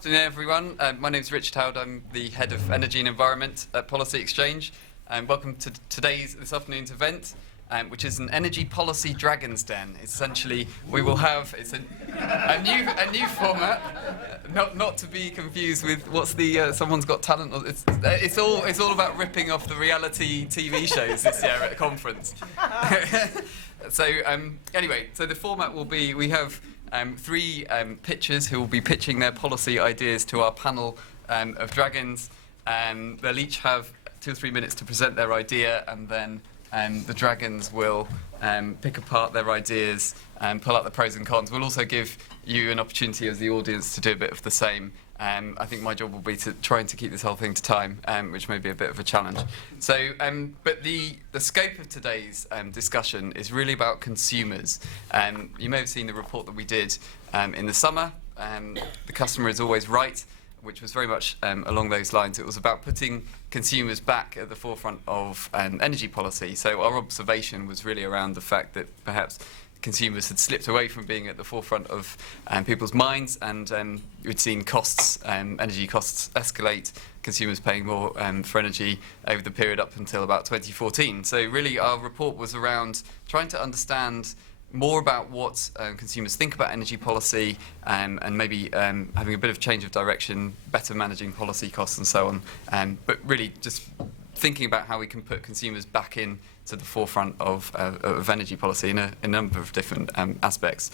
afternoon, everyone. My name is Richard Howard. I'm the Head of Energy and Environment at Policy Exchange. Welcome to this afternoon's event, which is an energy policy dragon's den. Essentially, we will have a new format, not to be confused with what's the Someone's Got Talent. It's all about ripping off the reality TV shows this year at the conference. So anyway, so the format will be we have three pitchers who will be pitching their policy ideas to our panel of dragons. They'll each have 2 or 3 minutes to present their idea, and then the dragons will pick apart their ideas and pull out the pros and cons. We'll also give you an opportunity as the audience to do a bit of the same. I think my job will be to trying to keep this whole thing to time, which may be a bit of a challenge. So, but the scope of today's discussion is really about consumers. You may have seen the report that we did in the summer. The customer is always right, which was very much along those lines. It was about putting consumers back at the forefront of energy policy. So our observation was really around the fact that perhaps consumers had slipped away from being at the forefront of people's minds, and we'd seen costs, energy costs escalate, consumers paying more for energy over the period up until about 2014. So really our report was around trying to understand more about what consumers think about energy policy, and maybe having a bit of change of direction, better managing policy costs and so on, but really just thinking about how we can put consumers back in to the forefront of energy policy in a number of different aspects.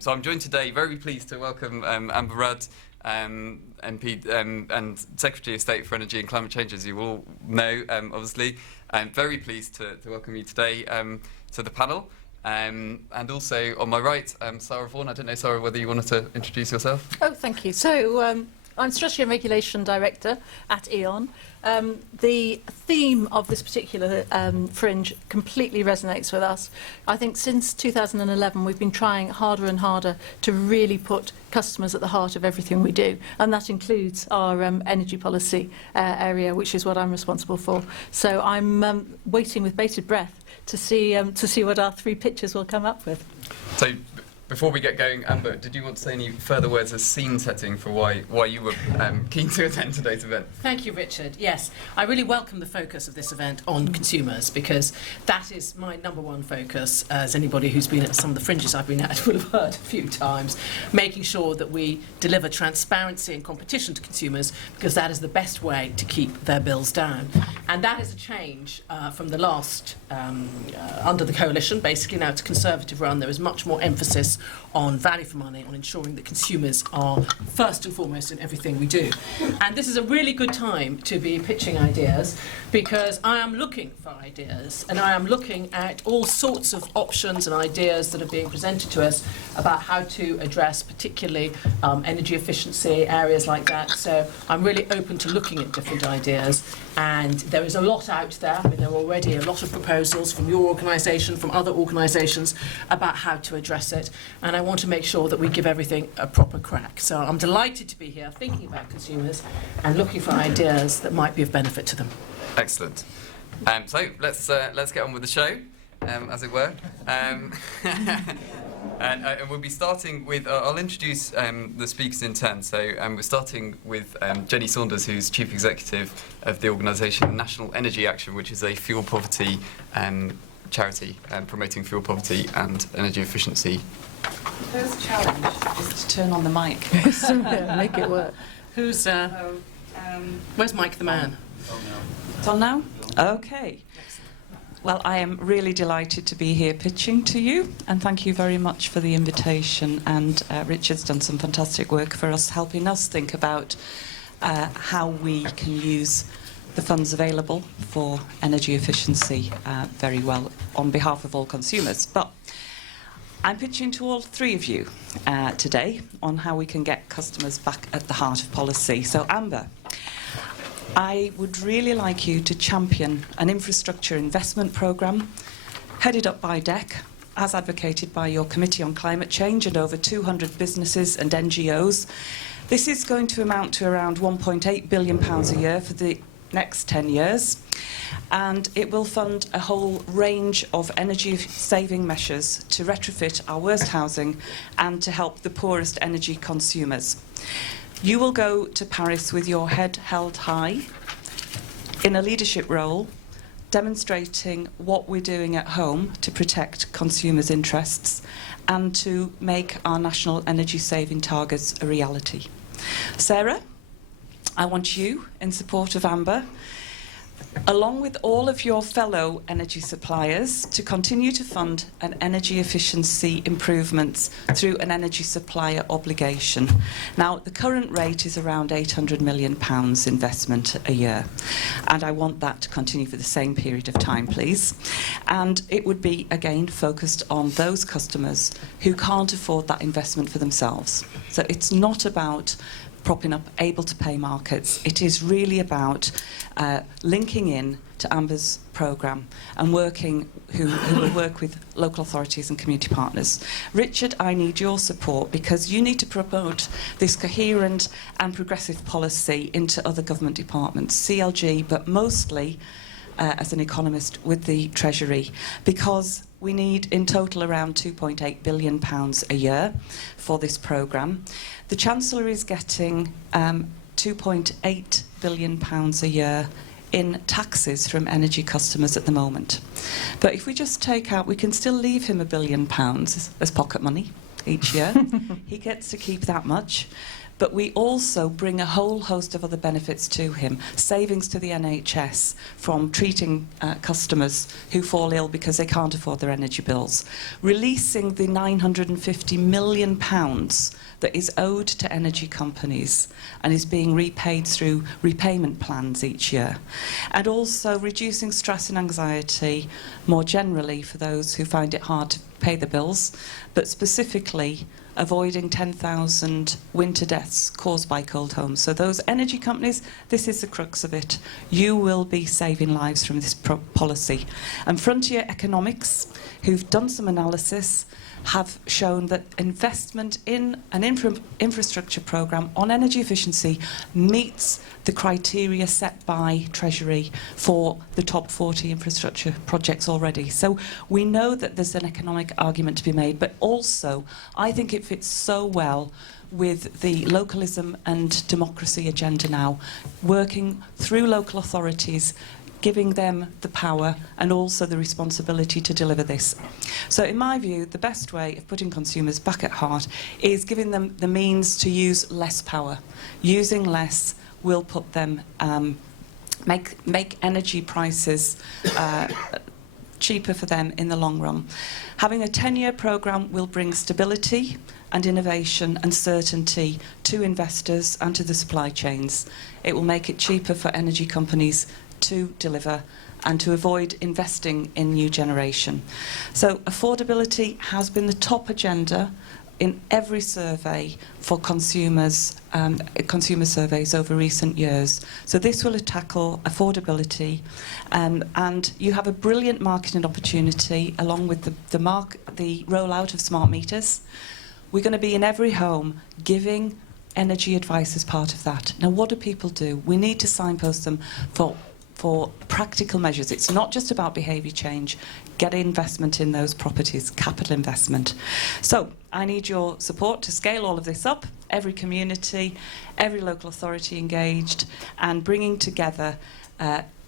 So I'm joined today, very pleased to welcome Amber Rudd, MP and Secretary of State for Energy and Climate Change, as you all know, obviously. I'm very pleased to welcome you today to the panel. And also on my right, Sarah Vaughan. I don't know, Sarah, whether you wanted to introduce yourself. Oh, thank you. So I'm Strategy and Regulation Director at E.ON. The theme of this particular fringe completely resonates with us. I think since 2011 we've been trying harder and harder to really put customers at the heart of everything we do, and that includes our energy policy area, which is what I'm responsible for. So I'm waiting with bated breath to see what our three pitches will come up with. So before we get going, Amber, did you want to say any further words as scene setting for why you were keen to attend today's event? Thank you, Richard. Yes, I really welcome the focus of this event on consumers, because that is my number one focus, as anybody who's been at some of the fringes I've been at will have heard a few times, making sure that we deliver transparency and competition to consumers, because that is the best way to keep their bills down. And that is a change from the last, under the coalition. Basically now it's a Conservative run. There is much more emphasis on value for money, on ensuring that consumers are first and foremost in everything we do. And this is a really good time to be pitching ideas, because I am looking for ideas, and I am looking at all sorts of options and ideas that are being presented to us about how to address particularly energy efficiency, areas like that. So I'm really open to looking at different ideas, and there is a lot out there. I mean, there are already a lot of proposals from your organisation, from other organisations, about how to address it, and I want to make sure that we give everything a proper crack. So I'm delighted to be here thinking about consumers and looking for ideas that might be of benefit to them. Excellent. So let's get on with the show, as it were. And we'll be starting with, I'll introduce the speakers in turn. So we're starting with Jenny Saunders, who's Chief Executive of the organisation National Energy Action, which is a fuel poverty charity promoting fuel poverty and energy efficiency. The first challenge is to turn on the mic. Make it work. Who's, where's Mike the man? It's on now? Okay. Well, I am really delighted to be here pitching to you, and thank you very much for the invitation. And Richard's done some fantastic work for us, helping us think about how we can use the funds available for energy efficiency very well on behalf of all consumers. But I'm pitching to all three of you today on how we can get customers back at the heart of policy. So, Amber, I would really like you to champion an infrastructure investment programme headed up by DEC, as advocated by your Committee on Climate Change and over 200 businesses and NGOs. This is going to amount to around £1.8 billion a year for the next 10 years, and it will fund a whole range of energy-saving measures to retrofit our worst housing and to help the poorest energy consumers. You will go to Paris with your head held high in a leadership role, demonstrating what we're doing at home to protect consumers' interests and to make our national energy saving targets a reality. Sarah, I want you, in support of Amber, along with all of your fellow energy suppliers, to continue to fund an energy efficiency improvements through an energy supplier obligation. Now, the current rate is around £800 million investment a year, and I want that to continue for the same period of time, please. And it would be, again, focused on those customers who can't afford that investment for themselves. So it's not about propping up able-to-pay markets. It is really about linking in to Amber's programme and working, who will work with local authorities and community partners. Richard, I need your support because you need to promote this coherent and progressive policy into other government departments, CLG, but mostly as an economist with the Treasury, because we need in total around £2.8 billion a year for this programme. The Chancellor is getting £2.8 billion a year in taxes from energy customers at the moment. But if we just take out, we can still leave him £1 billion as pocket money each year. He gets to keep that much. But we also bring a whole host of other benefits to him. Savings to the NHS from treating customers who fall ill because they can't afford their energy bills. Releasing the £950 million that is owed to energy companies and is being repaid through repayment plans each year. And also reducing stress and anxiety more generally for those who find it hard to pay the bills, but specifically avoiding 10,000 winter deaths caused by cold homes. So those energy companies, this is the crux of it. You will be saving lives from this policy. And Frontier Economics, who've done some analysis, have shown that investment in an infrastructure programme on energy efficiency meets the criteria set by Treasury for the top 40 infrastructure projects already. So we know that there's an economic argument to be made, but also I think it fits so well with the localism and democracy agenda now, working through local authorities, giving them the power and also the responsibility to deliver this. So in my view, the best way of putting consumers back at heart is giving them the means to use less power. Using less will put them, make energy prices cheaper for them in the long run. Having a 10-year programme will bring stability and innovation and certainty to investors and to the supply chains. It will make it cheaper for energy companies to deliver and to avoid investing in new generation. So affordability has been the top agenda in every survey for consumers, consumer surveys over recent years. So this will tackle affordability, and you have a brilliant marketing opportunity along with the rollout of smart meters. We're going to be in every home giving energy advice as part of that. Now, what do people do? We need to signpost them for practical measures. It's not just about behaviour change. Get investment in those properties, capital investment. So I need your support to scale all of this up, every community, every local authority engaged, and bringing together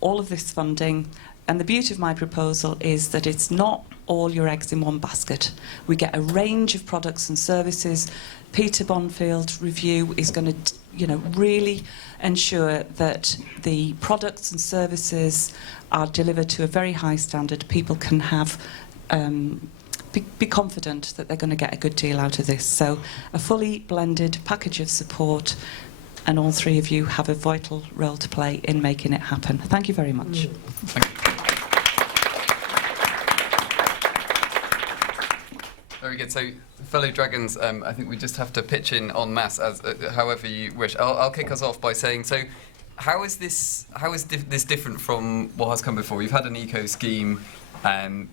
all of this funding. And the beauty of my proposal is that it's not all your eggs in one basket. We get a range of products and services. Peter Bonfield review is going to really ensure that the products and services are delivered to a very high standard. People can have be confident that they're going to get a good deal out of this. So a fully blended package of support, and all three of you have a vital role to play in making it happen. Thank you very much. Thank you. Very good. So, fellow Dragons, I think we just have to pitch in en masse, as however you wish. I'll kick us off by saying, so how is this different from what has come before? We've had an eco scheme,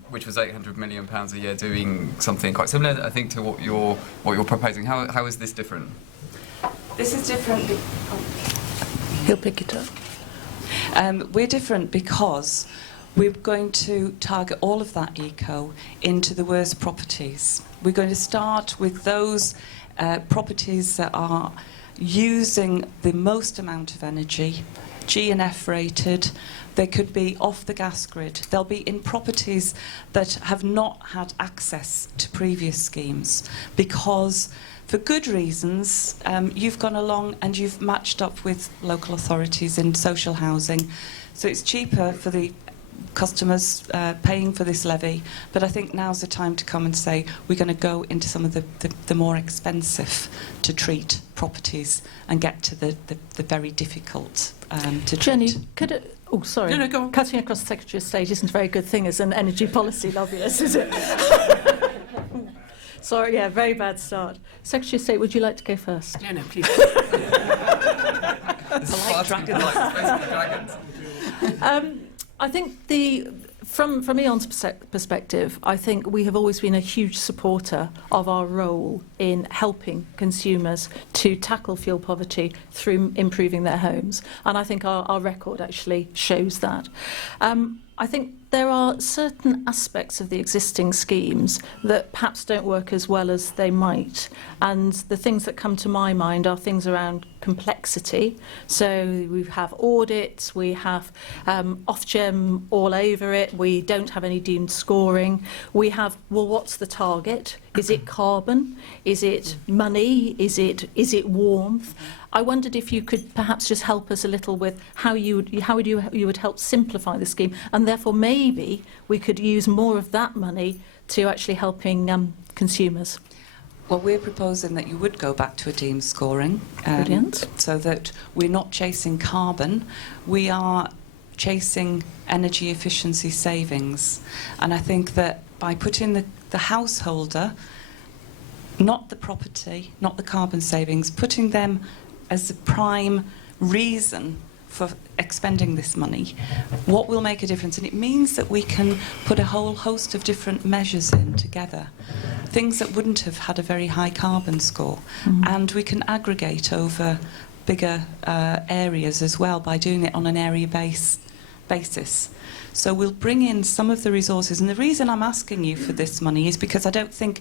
which was £800 million a year, doing something quite similar, I think, to what you're proposing. How is this different? This is different. He'll pick it up. We're different because we're going to target all of that eco into the worst properties. We're going to start with those properties that are using the most amount of energy, G and F rated. They could be off the gas grid. They'll be in properties that have not had access to previous schemes because, for good reasons, you've gone along and you've matched up with local authorities in social housing. So it's cheaper for the customers paying for this levy, but I think now's the time to come and say we're going to go into some of the more expensive to treat properties and get to the very difficult to Jenny, treat. could it... Oh, sorry. No, go on. Cutting across the Secretary of State isn't a very good thing as an energy policy lobbyist, is it? Sorry, yeah, very bad start. Secretary of State, would you like to go first? No, please. This is far too polite. It's supposed to be dragons. I think from E.ON's perspective, I think we have always been a huge supporter of our role in helping consumers to tackle fuel poverty through improving their homes. And I think our record actually shows that. I think there are certain aspects of the existing schemes that perhaps don't work as well as they might. And the things that come to my mind are things around complexity. So we have audits, we have Ofgem all over it, we don't have any deemed scoring. We have, well, what's the target? Is it carbon? Is it money? Is it warmth? I wondered if you could perhaps just help us a little with how you would help simplify the scheme, and therefore maybe we could use more of that money to actually helping consumers. Well, we're proposing that you would go back to a deemed scoring, Brilliant. so that we're not chasing carbon, we are chasing energy efficiency savings. And I think that by putting the householder, not the property, not the carbon savings, putting them as the prime reason for expending this money, what will make a difference? And it means that we can put a whole host of different measures in together, things that wouldn't have had a very high carbon score, and we can aggregate over bigger areas as well by doing it on an area basis. So we'll bring in some of the resources, and the reason I'm asking you for this money is because I don't think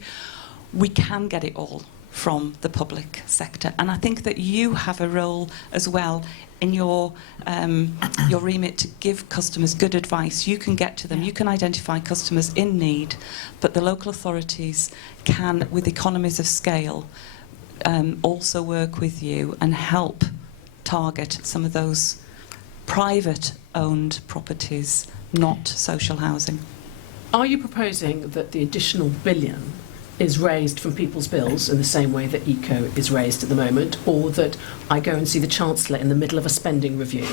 we can get it all from the public sector, and I think that you have a role as well in your remit to give customers good advice. You can get to them, you can identify customers in need, but the local authorities can, with economies of scale, also work with you and help target some of those private-owned properties, not social housing. Are you proposing that the additional billion is raised from people's bills in the same way that ECO is raised at the moment, or that I go and see the Chancellor in the middle of a spending review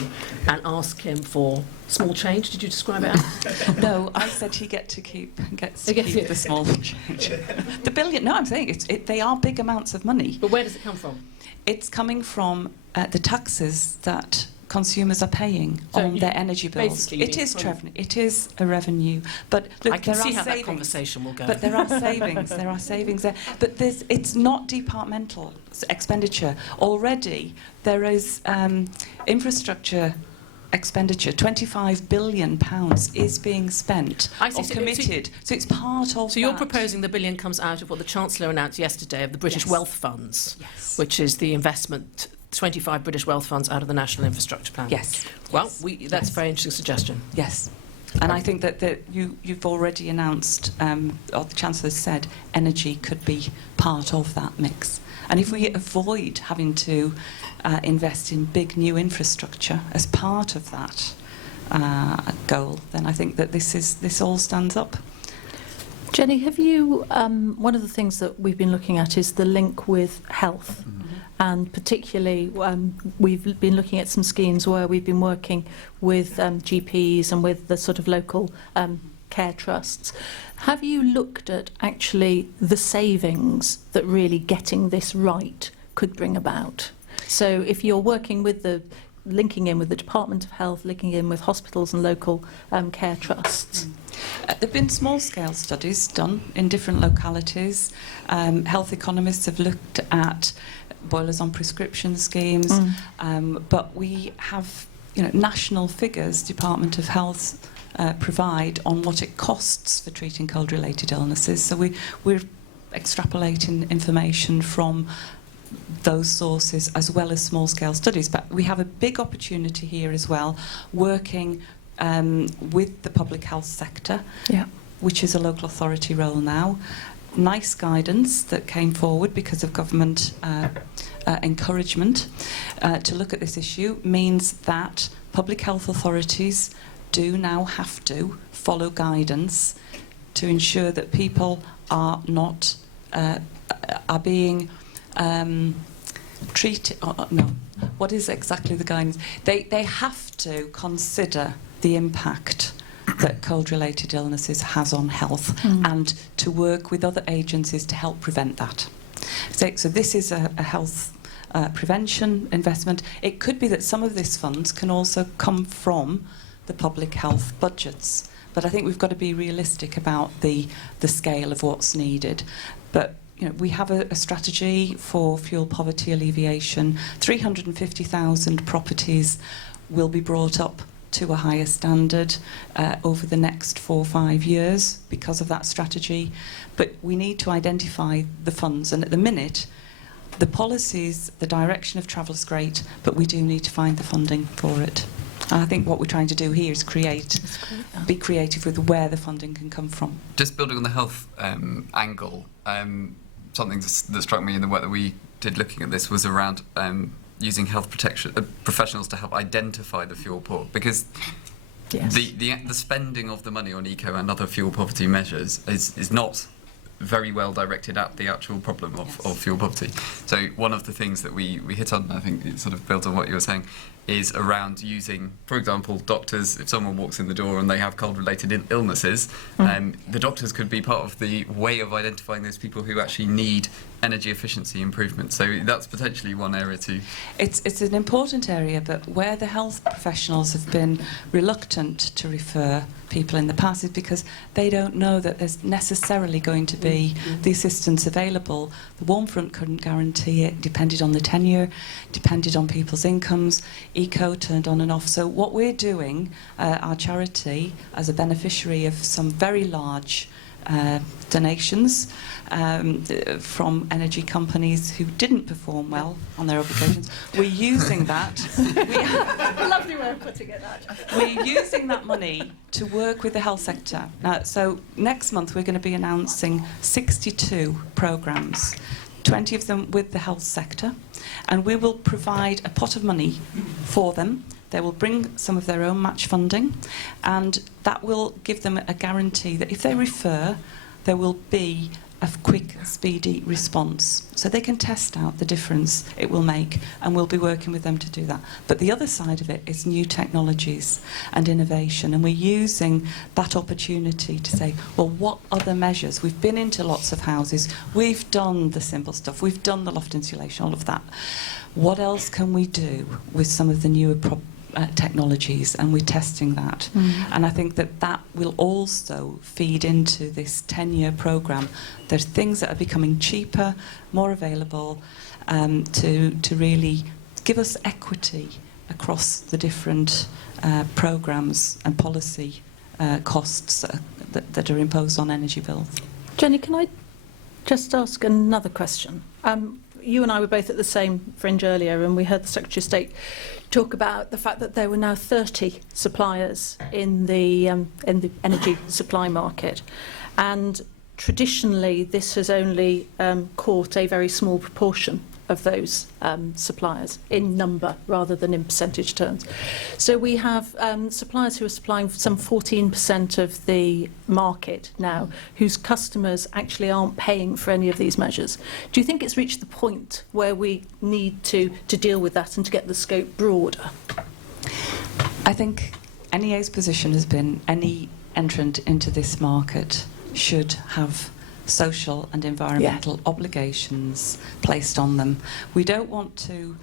and ask him for small change? Did you describe it as? No, I said he gets to keep the small change. The billion, no, I'm saying they are big amounts of money. But where does it come from? It's coming from the taxes that consumers are paying on their energy bills. It is a revenue, but look, I can there see are how savings. that conversation will go. But there are savings. There are savings there. But it's not departmental expenditure. Already there is infrastructure expenditure. £25 billion is being spent or committed. So it's part of. So you're proposing the billion comes out of what the Chancellor announced yesterday of the British Wealth Funds, which is the investment. 25 British wealth funds out of the National Infrastructure Plan. Yes. Well, that's a very interesting suggestion. Yes. And I think that you've already announced, or the Chancellor said, energy could be part of that mix. And if we avoid having to invest in big new infrastructure as part of that goal, then I think that this all stands up. Jenny, have you, one of the things that we've been looking at is the link with health. And particularly, we've been looking at some schemes where we've been working with GPs and with the sort of local care trusts. Have you looked at actually the savings that really getting this right could bring about? So if you're working with linking in with the Department of Health, linking in with hospitals and local care trusts. There have been small-scale studies done in different localities. Health economists have looked at boilers on prescription schemes, but we have national figures Department of Health provide on what it costs for treating cold-related illnesses. So we're extrapolating information from those sources as well as small-scale studies. But we have a big opportunity here as well, working with the public health sector, Yeah. which is a local authority role now. Nice guidance that came forward because of government encouragement to look at this issue means that public health authorities do now have to follow guidance to ensure that people are not are being treated. No, what is exactly the guidance? They have to consider the impact that cold-related illnesses has on health and to work with other agencies to help prevent that. So this is a health prevention investment. It could be that some of these funds can also come from the public health budgets, but I think we've got to be realistic about the scale of what's needed. But you know, we have a strategy for fuel poverty alleviation. 350,000 properties will be brought up to a higher standard over the next 4 or 5 years because of that strategy. But we need to identify the funds, and at the minute, the policies, the direction of travel is great, but we do need to find the funding for it. And I think what we're trying to do here is be creative with where the funding can come from. Just building on the health angle, something that struck me in the work that we did looking at this was around using health protection professionals to help identify the fuel poor, because Yes. the spending of the money on eco and other fuel poverty measures is not very well directed at the actual problem of fuel poverty. So one of the things that we hit on, I think it sort of builds on what you were saying, is around using, for example, doctors. If someone walks in the door and they have cold-related illnesses, the doctors could be part of the way of identifying those people who actually need energy efficiency improvement. So that's potentially one area too. It's an important area, but where the health professionals have been reluctant to refer people in the past is because they don't know that there's necessarily going to be the assistance available. The Warm Front couldn't guarantee it, depended on the tenure, depended on people's incomes. Eco turned on and off. So what we're doing, our charity, as a beneficiary of some very large donations from energy companies who didn't perform well on their obligations. We're using that. Lovely way of putting it, that. We're using that money to work with the health sector. So next month we're going to be announcing 62 programmes, 20 of them with the health sector, and we will provide a pot of money for them. They will bring some of their own match funding, and that will give them a guarantee that if they refer, there will be a quick, speedy response. So they can test out the difference it will make, and we'll be working with them to do that. But the other side of it is new technologies and innovation, and we're using that opportunity to say, well, what other measures? We've been into lots of houses, we've done the simple stuff, we've done the loft insulation, all of that. What else can we do with some of the newer technologies, and we're testing that. And I think that will also feed into this 10-year programme. There's things that are becoming cheaper, more available, to really give us equity across the different programmes and policy costs that are imposed on energy bills. Jenny, can I just ask another question? You and I were both at the same Fringe earlier, and we heard the Secretary of State talk about the fact that there were now 30 suppliers in the energy supply market, and traditionally this has only caught a very small proportion of those suppliers in number rather than in percentage terms. So we have suppliers who are supplying some 14% of the market now, whose customers actually aren't paying for any of these measures. Do you think it's reached the point where we need to deal with that and to get the scope broader? I think NEA's position has been any entrant into this market should have social and environmental obligations placed on them. We don't want to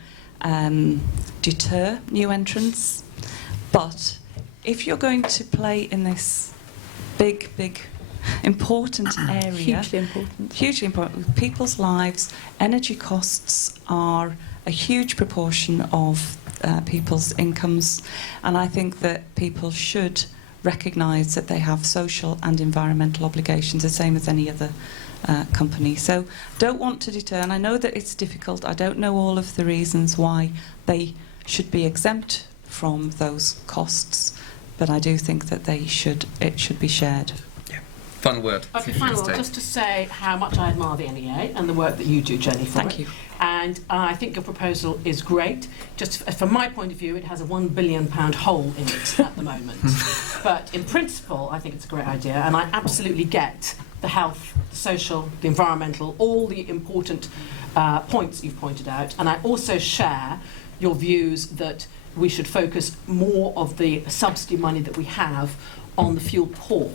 deter new entrants, but if you're going to play in this big, important area, hugely important, with people's lives, energy costs are a huge proportion of people's incomes, and I think that people should recognise that they have social and environmental obligations, the same as any other company. So don't want to deter, and I know that it's difficult. I don't know all of the reasons why they should be exempt from those costs, but I do think that it should be shared. Final word. Okay, final word, just to say how much I admire the NEA and the work that you do, Jenny, for Thank you. And I think your proposal is great. Just from my point of view, it has a £1 billion hole in it at the moment. But in principle, I think it's a great idea, and I absolutely get the health, the social, the environmental, all the important points you've pointed out. And I also share your views that we should focus more of the subsidy money that we have on the fuel poor,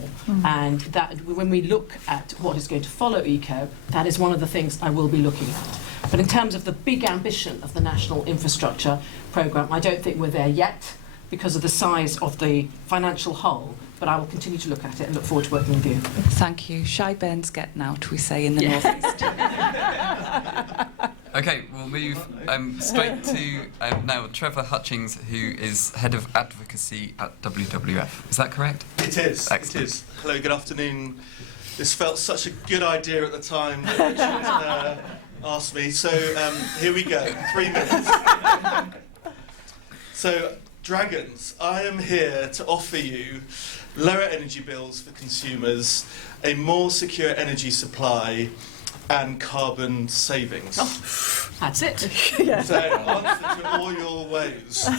and that when we look at what is going to follow ECO, that is one of the things I will be looking at. But in terms of the big ambition of the National Infrastructure Programme, I don't think we're there yet because of the size of the financial hole, but I will continue to look at it and look forward to working with you. Thank you. Shy bairns getting out, we say in the North East. Okay, we'll move straight to now Trevor Hutchings, who is Head of Advocacy at WWF. Is that correct? It is. Excellent. It is. Hello, good afternoon. This felt such a good idea at the time that Richard asked me. So here we go, 3 minutes. So, Dragons, I am here to offer you lower energy bills for consumers, a more secure energy supply, and carbon savings. Oh, that's it. So, answer to all your woes.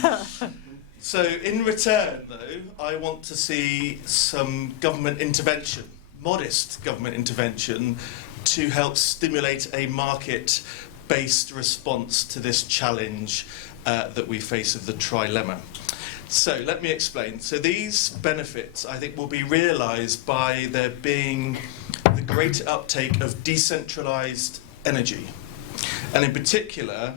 So, in return, though, I want to see some government intervention, modest government intervention, to help stimulate a market-based response to this challenge that we face of the trilemma. So, let me explain. So, these benefits, I think, will be realised by there being the greater uptake of decentralised energy, and in particular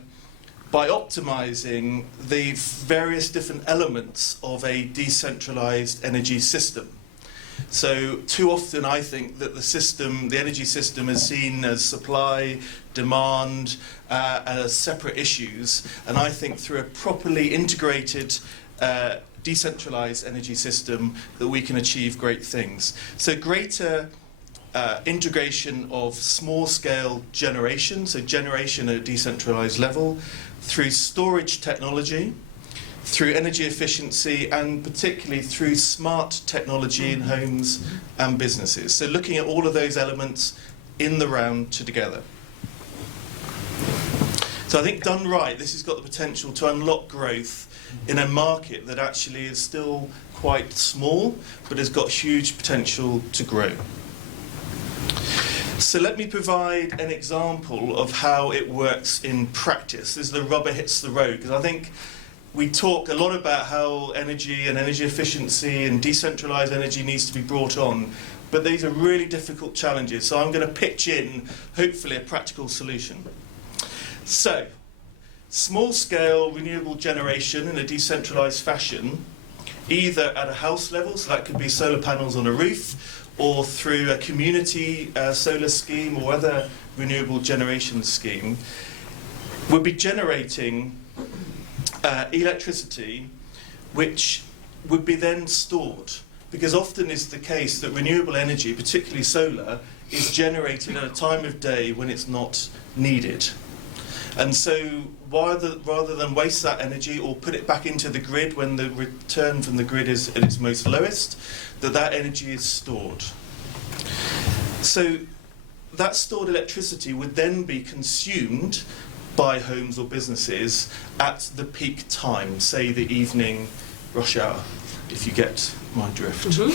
by optimising the various different elements of a decentralised energy system. So too often I think that the energy system is seen as supply, demand, as separate issues, and I think through a properly integrated decentralised energy system that we can achieve great things. So greater integration of small-scale generation, so generation at a decentralised level, through storage technology, through energy efficiency, and particularly through smart technology in homes and businesses. So looking at all of those elements in the round together. So I think done right, this has got the potential to unlock growth in a market that actually is still quite small, but has got huge potential to grow. So let me provide an example of how it works in practice. This is the rubber hits the road, because I think we talk a lot about how energy and energy efficiency and decentralised energy needs to be brought on, but these are really difficult challenges. So I'm going to pitch in, hopefully, a practical solution. So, small-scale renewable generation in a decentralised fashion, either at a house level, so that could be solar panels on a roof, or through a community solar scheme or other renewable generation scheme, would be generating electricity which would be then stored. Because often is the case that renewable energy, particularly solar, is generated at a time of day when it's not needed. And so rather than waste that energy or put it back into the grid when the return from the grid is at its most lowest, that energy is stored. So that stored electricity would then be consumed by homes or businesses at the peak time, say the evening rush hour, if you get my drift. So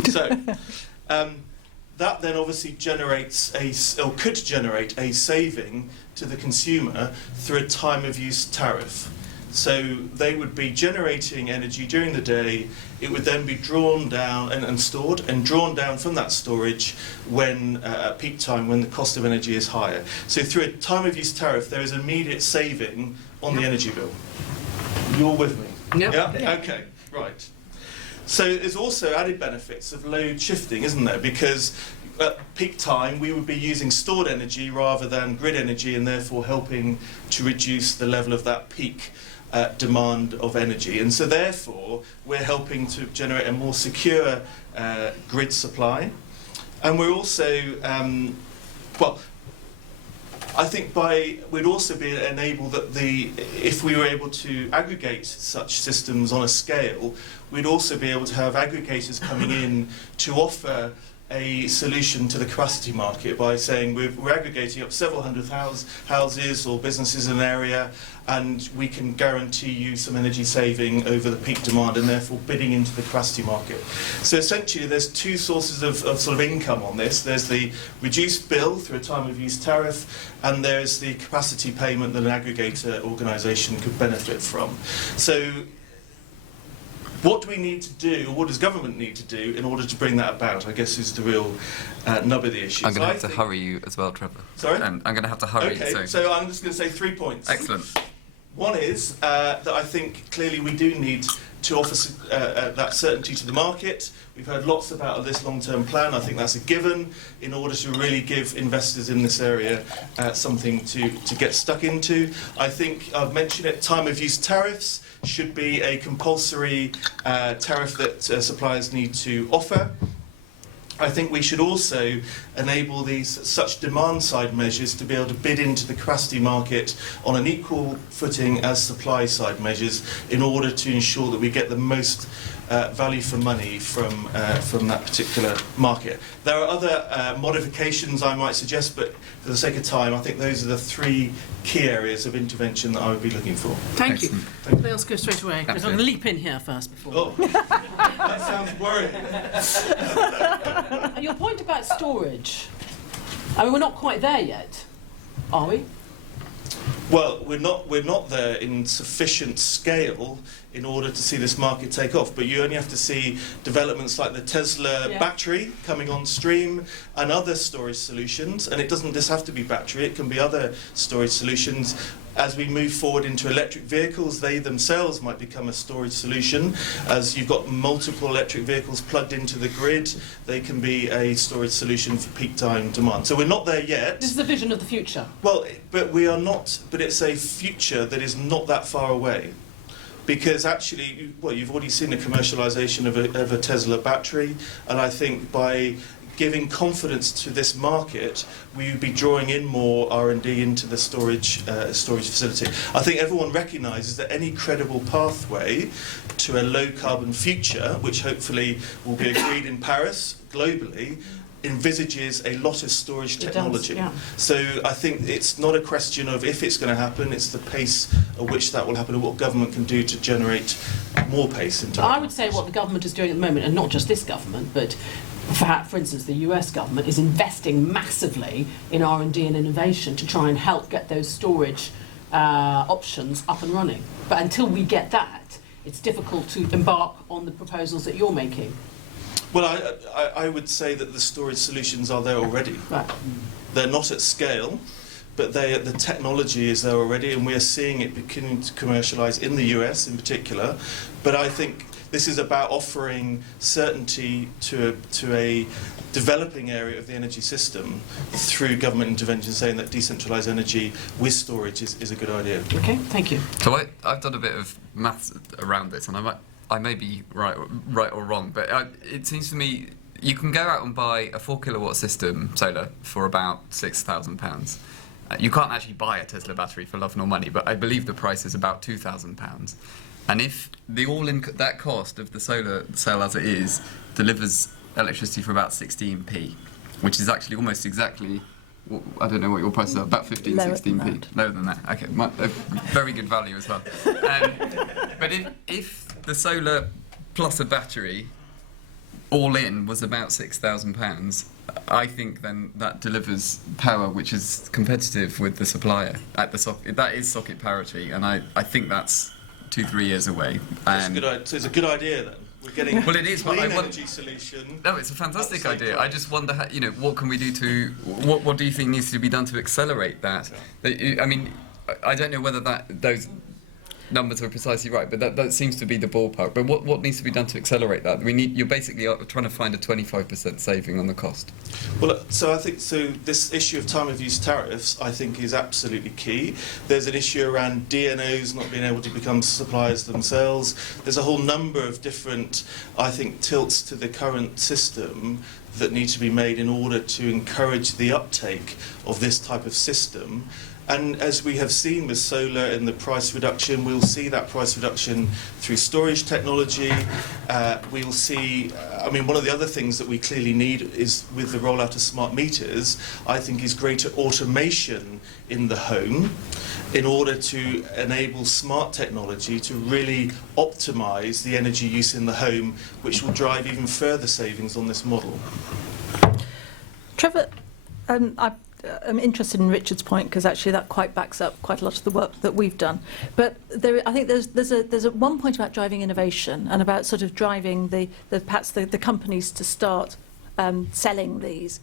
that then obviously could generate a saving to the consumer through a time of use tariff. So they would be generating energy during the day, it would then be drawn down and stored and drawn down from that storage when at peak time when the cost of energy is higher. So through a time of use tariff there is immediate saving on the energy bill. You're with me? Yep. Yeah? Okay, right. So there's also added benefits of load shifting, isn't there? Because at peak time we would be using stored energy rather than grid energy, and therefore helping to reduce the level of that peak demand of energy. And so therefore we're helping to generate a more secure grid supply, and we're also well, I think we'd also be enable that if we were able to aggregate such systems on a scale, we'd also be able to have aggregators coming in to offer a solution to the capacity market by saying we're aggregating up several hundred houses or businesses in an area, and we can guarantee you some energy saving over the peak demand, and therefore bidding into the capacity market. So essentially there's two sources of sort of income on this. There's the reduced bill through a time of use tariff, and there's the capacity payment that an aggregator organisation could benefit from. So what do we need to do, or what does government need to do in order to bring that about, I guess, is the real nub of the issue. I'm going to have to hurry you as well, Trevor. Sorry? I'm going to have to hurry. Okay, so I'm just going to say 3 points. Excellent. One is that I think clearly we do need to offer that certainty to the market. We've heard lots about this long-term plan. I think that's a given in order to really give investors in this area something to get stuck into. I think I've mentioned it, time of use tariffs should be a compulsory tariff that suppliers need to offer. I think we should also enable such demand-side measures to be able to bid into the capacity market on an equal footing as supply-side measures in order to ensure that we get the most value for money from that particular market. There are other modifications I might suggest, but for the sake of time, I think those are the 3 key areas of intervention that I would be looking for. Thank you. Excellent. Let's go straight away, because I'm going to leap in here first before. Oh, that sounds worrying. And your point about storage, I mean, we're not quite there yet, are we? Well, we're not there in sufficient scale in order to see this market take off. But you only have to see developments like the Tesla battery coming on stream and other storage solutions. And it doesn't just have to be battery, it can be other storage solutions. As we move forward into electric vehicles, they themselves might become a storage solution. As you've got multiple electric vehicles plugged into the grid, they can be a storage solution for peak time demand. So we're not there yet. This is the vision of the future. Well, but we are not, but it's a future that is not that far away. Because actually, well, you've already seen the commercialisation of a Tesla battery, and I think by giving confidence to this market, we would be drawing in more R&D into the storage facility. I think everyone recognises that any credible pathway to a low-carbon future, which hopefully will be agreed in Paris globally, envisages a lot of storage technology. It does, yeah. So I think it's not a question of if it's going to happen, it's the pace at which that will happen and what government can do to generate more pace into I would say what the government is doing at the moment, and not just this government, but for instance, the US government is investing massively in R&D and innovation to try and help get those storage options up and running. But until we get that, it's difficult to embark on the proposals that you're making. Well, I would say that the storage solutions are there already. Right. They're not at scale, but the technology is there already, and we are seeing it beginning to commercialise in the US in particular. But I think this is about offering certainty to a developing area of the energy system through government intervention, saying that decentralised energy with storage is a good idea. Okay, thank you. So I've done a bit of maths around this, and I may be right or wrong, but it seems to me you can go out and buy a 4 kilowatt system solar for about £6,000. You can't actually buy a Tesla battery for love nor money, but I believe the price is about £2,000. And if the that cost of the solar cell as it is delivers electricity for about 16p, which is actually almost exactly, I don't know what your prices are, about 15, Lower 16p. than that. Lower than that. Okay, very good value as well. But if the solar plus a battery all in was about £6,000, I think then that delivers power which is competitive with the supplier at the socket. That is socket parity, and I think that's 2-3 years away. So it's a good idea then. We're getting well, it is, clean but energy solution. No, it's a fantastic At the same idea. time. I just wonder, how, what can we do to, what do you think needs to be done to accelerate that? I mean, I don't know whether those numbers are precisely right, but that seems to be the ballpark. But what needs to be done to accelerate that? You're basically trying to find a 25% saving on the cost. Well, so this issue of time of use tariffs, I think, is absolutely key. There's an issue around DNOs not being able to become suppliers themselves. There's a whole number of different, I think, tilts to the current system that need to be made in order to encourage the uptake of this type of system. And as we have seen with solar and the price reduction, we'll see that price reduction through storage technology. We'll see, one of the other things that we clearly need is, with the rollout of smart meters, I think, is greater automation in the home in order to enable smart technology to really optimise the energy use in the home, which will drive even further savings on this model. Trevor, I'm interested in Richard's point, because actually that quite backs up quite a lot of the work that we've done. But I think there's one point about driving innovation and about sort of driving perhaps the companies to start selling these.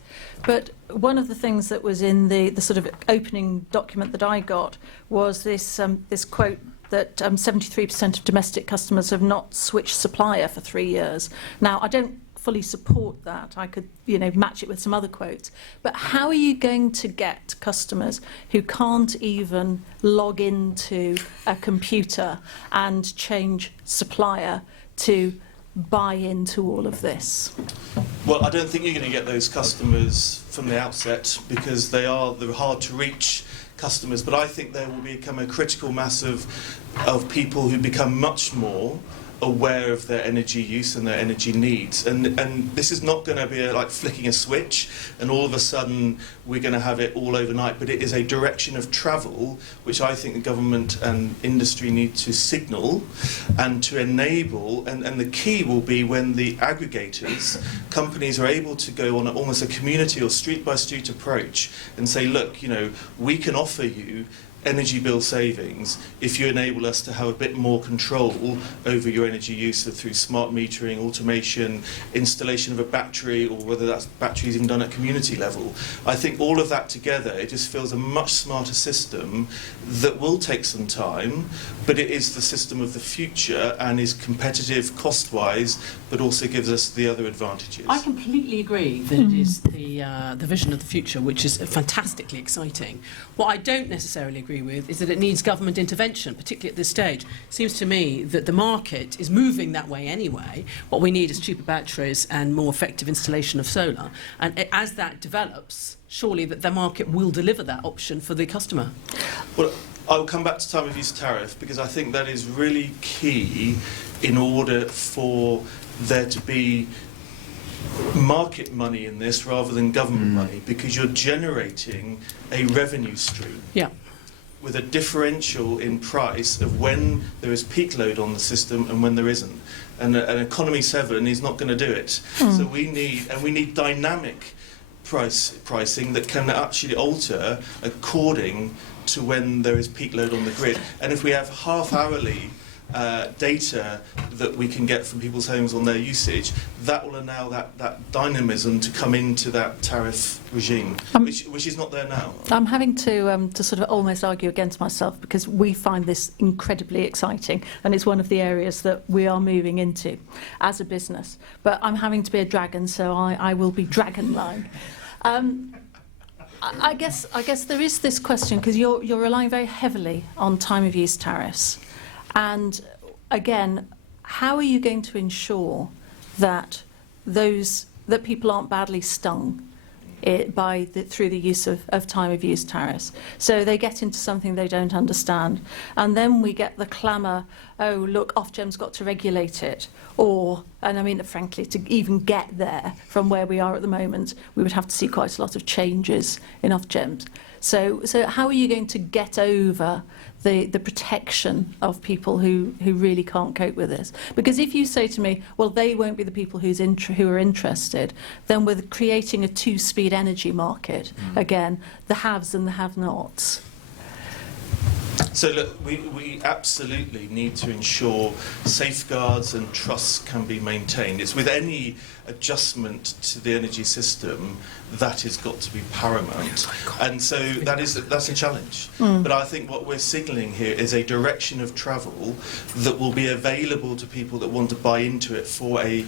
But one of the things that was in the sort of opening document that I got was this quote that 73% of domestic customers have not switched supplier for 3 years. Now, I don't fully support that. I could, match it with some other quotes. But how are you going to get customers who can't even log into a computer and change supplier to buy into all of this? Well, I don't think you're going to get those customers from the outset, because they're hard to reach customers. But I think there will become a critical mass of people who become much more aware of their energy use and their energy needs, and this is not going to be like flicking a switch and all of a sudden we're going to have it all overnight, but it is a direction of travel which I think the government and industry need to signal and to enable, and the key will be when the aggregators, companies, are able to go on almost a community or street by street approach and say, look, we can offer you energy bill savings if you enable us to have a bit more control over your energy use through smart metering, automation, installation of a battery, or whether that battery is even done at community level. I think all of that together, it just feels a much smarter system that will take some time, but it is the system of the future and is competitive cost-wise, but also gives us the other advantages. I completely agree that it is the vision of the future, which is fantastically exciting. What I don't necessarily agree with is that it needs government intervention, particularly at this stage. It seems to me that the market is moving that way anyway. What we need is cheaper batteries and more effective installation of solar. And as that develops, surely that the market will deliver that option for the customer. Well, I'll come back to time of use tariff, because I think that is really key in order for there to be market money in this rather than government money, because you're generating a revenue stream. Yeah. With a differential in price of when there is peak load on the system and when there isn't. And an Economy 7 is not going to do it. So we need dynamic pricing that can actually alter according to when there is peak load on the grid. And if we have half-hourly data that we can get from people's homes on their usage, that will allow that dynamism to come into that tariff regime, which is not there now. I'm having to sort of almost argue against myself, because we find this incredibly exciting, and it's one of the areas that we are moving into as a business. But I'm having to be a dragon, so I will be dragon-like. I guess there is this question, because you're relying very heavily on time of use tariffs. And again, how are you going to ensure that that people aren't badly stung through the use of time of use tariffs? So they get into something they don't understand, and then we get the clamour, oh look, Ofgem's got to regulate it. Frankly, to even get there from where we are at the moment, we would have to see quite a lot of changes in Ofgem. So how are you going to get over the protection of people who really can't cope with this? Because if you say to me, well, they won't be the people who are interested, then we're creating a two-speed energy market. Again, the haves and the have-nots. So look, we absolutely need to ensure safeguards and trusts can be maintained. It's with any adjustment to the energy system that has got to be paramount, and so that's a challenge. But I think what we're signalling here is a direction of travel that will be available to people that want to buy into it for a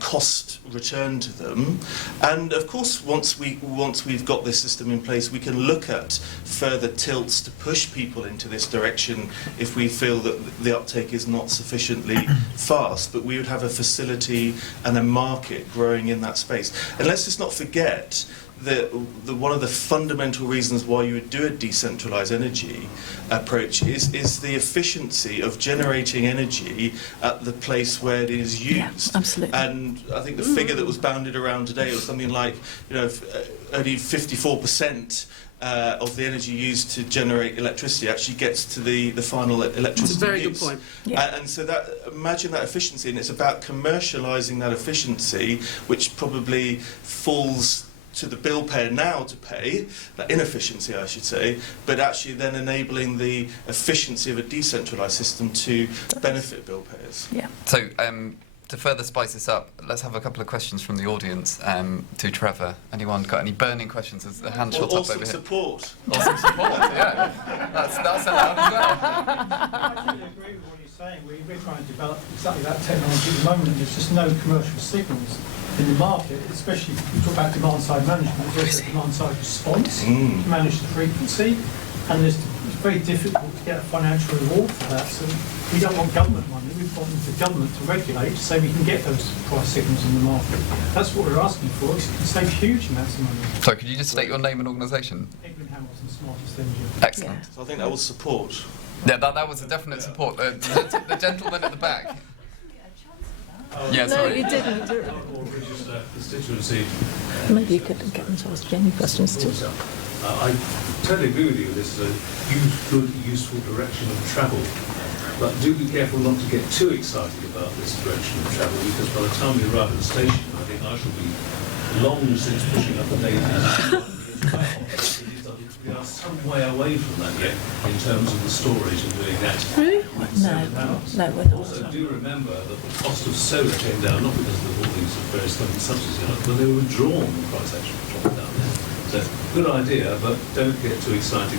cost return to them. And of course, once we've got this system in place, we can look at further tilts to push people into this direction if we feel that the uptake is not sufficiently fast. But we would have a facility and a market growing in that space. And let's just not forget that one of the fundamental reasons why you would do a decentralised energy approach is the efficiency of generating energy at the place where it is used. Yeah, absolutely. And I think the figure that was bounded around today was something like, only 54% of the energy used to generate electricity actually gets to the final electricity It's a very use. good point. Yeah. And so imagine that efficiency, and it's about commercialising that efficiency, which probably falls to the bill payer now to pay, that inefficiency I should say, but actually then enabling the efficiency of a decentralised system to benefit bill payers. Yeah. So, to further spice this up, let's have a couple of questions from the audience to Trevor. Anyone got any burning questions? There's a hand shot Or up some over here. support. Awesome support, yeah. That's allowed as well. I actually agree with what you're saying. We're trying to develop exactly that technology at the moment. There's just no commercial signals in the market, especially if you talk about demand-side management. There's also demand-side response to manage the frequency, and it's very difficult to get a financial reward for that. So we don't want government money. We want the government to regulate so we can get those price signals in the market. That's what we're asking for. It can save huge amounts of money. Sorry, could you just state your name and organisation? Edwin Hamilton, Smartest Energy. Excellent. Yeah. So I think that was support. Yeah, that was a definite support. The gentleman at the back. Yeah, No, sorry. you didn't. Or register constituency. Maybe you could get them to ask Jenny questions too. I totally agree with you. This is a huge, good, useful direction of travel. But do be careful not to get too excited about this direction of travel, because by the time we arrive at the station, I think I shall be long since pushing up the daily. We are some way away from that yet in terms of the storage and doing that. Really? No, we're not. Also, do remember that the cost of solar came down not because of the holdings of various government subsidies, but they were withdrawn. The price actually dropped down there. So, good idea, but don't get too excited.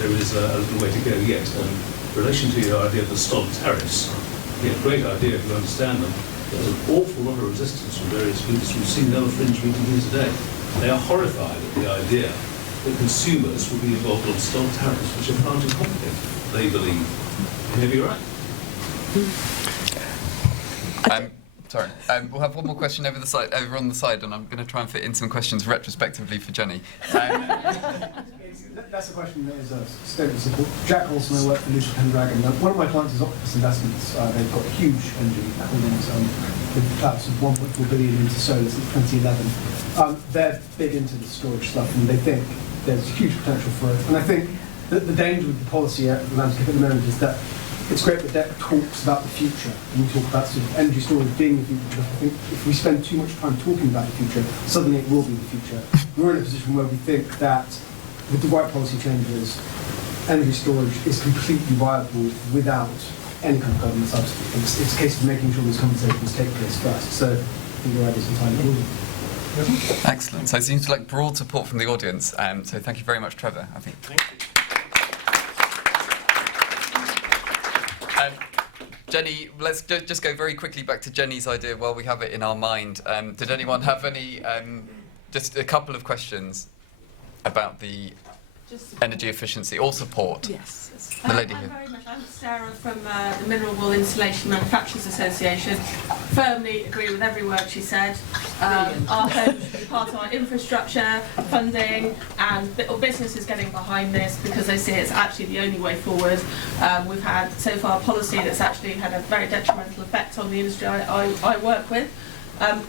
There is a little way to go yet. And in relation to your idea of the stalled tariffs, yeah, great idea if you understand them. There's an awful lot of resistance from various groups. We've seen another fringe meeting here today. They are horrified at the idea that consumers will be involved on stalled tariffs, which are far too complicated, they believe. Maybe you're right. Sorry, we'll have one more question over on the side, and I'm going to try and fit in some questions retrospectively for Jenny. That's a question that is a statement of support. Jack Olsen, I work for Lucia Pendragon. One of my clients is Octopus Investments. They've got huge energy holdings with sort of 1.4 billion into solar since 2011. They're big into the storage stuff, and they think there's huge potential for it. And I think that the danger with the policy landscape at the moment is that it's great that DEC talks about the future, and we talk about sort of energy storage being the future, but I think if we spend too much time talking about the future, suddenly it will be the future. We're in a position where we think that with the right policy changes, energy storage is completely viable without any kind of government subsidy. It's a case of making sure those conversations take place first. So I think your idea is entirely good. Excellent. So it seems like broad support from the audience. So thank you very much, Trevor. I think. Thank you. Jenny, let's just go very quickly back to Jenny's idea while we have it in our mind. Did anyone have any, just a couple of questions about the energy efficiency or support? Yes. The lady I'm here. very much. I'm Sarah from the Mineral Wool Insulation Manufacturers Association. Firmly agree with every word she said. Our home should be part of our infrastructure, funding, and businesses getting behind this because they see it's actually the only way forward. We've had so far policy that's actually had a very detrimental effect on the industry I work with.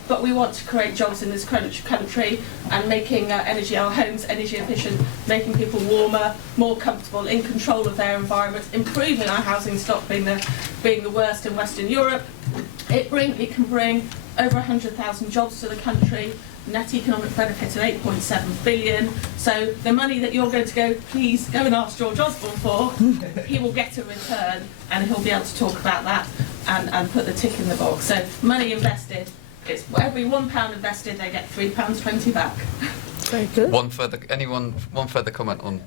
But we want to create jobs in this country and making our homes energy efficient, making people warmer, more comfortable, in control of their environment, improving our housing stock being the worst in Western Europe. It can bring over 100,000 jobs to the country, net economic benefit of 8.7 billion. So the money that you're going to go, please go and ask George Osborne for, he will get a return, and he'll be able to talk about that and put the tick in the box. So money invested, it's every £1 invested, they get £3.20 back. Very good. One further comment on